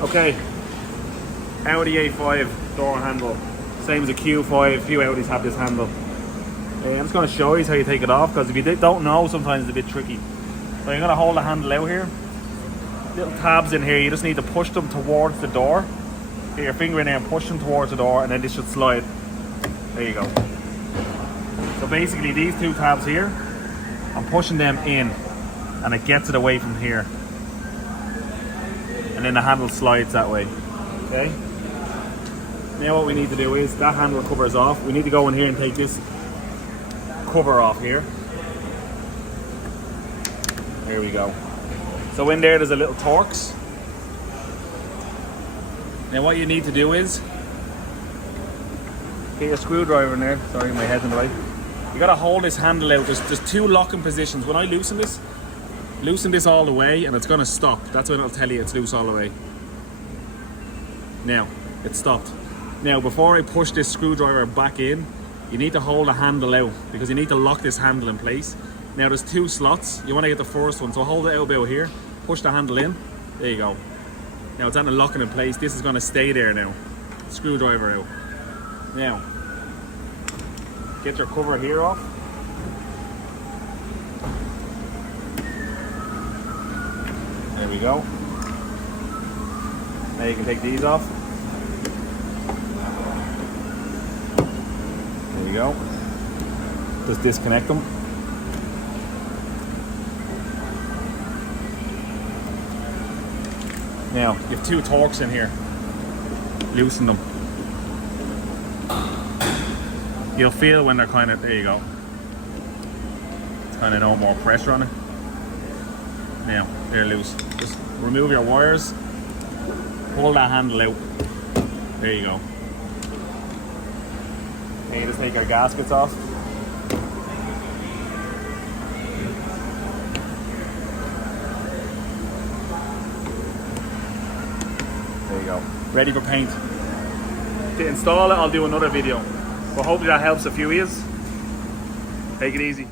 Okay, Audi A5 door handle, same as a Q5. A few Audis have this handle. I'm just going to show you how you take it off, because if you don't know, sometimes it's a bit tricky. So you're going to hold the handle out here. Little tabs in here, you just need to push them towards the door. Get your finger in there and push them towards the door, and then this should slide. There you go. So basically these two tabs here, I'm pushing them in and it gets it away from here. And then the handle slides that way. Okay? Now what we need to do is, that handle cover is off. We need to go in here and take this cover off here. Here we go. So in there's a little Torx. Now what you need to do is get your screwdriver in there. Sorry, my head's in the way. You gotta hold this handle out. There's two locking positions. When I loosen this all the way and it's gonna stop. That's when it'll tell you it's loose all the way. Now, it's stopped. Now, before I push this screwdriver back in, you need to hold the handle out, because you need to lock this handle in place. Now there's two slots. You want to get the first one, so hold it out about here, push the handle in. There you go. Now it's locking in place. This is going to stay there now. Screwdriver out. Now, get your cover here off. There we go. Now you can take these off. There you go. Just disconnect them. Now, you have two Torx in here. Loosen them. You'll feel when they're kind of, there you go. It's kind of no more pressure on it. Now, they're loose. Just remove your wires. Hold that handle out. There you go. Okay, just take our gaskets off. There you go. Ready for paint. To install it, I'll do another video. But hopefully that helps a few of you. Take it easy.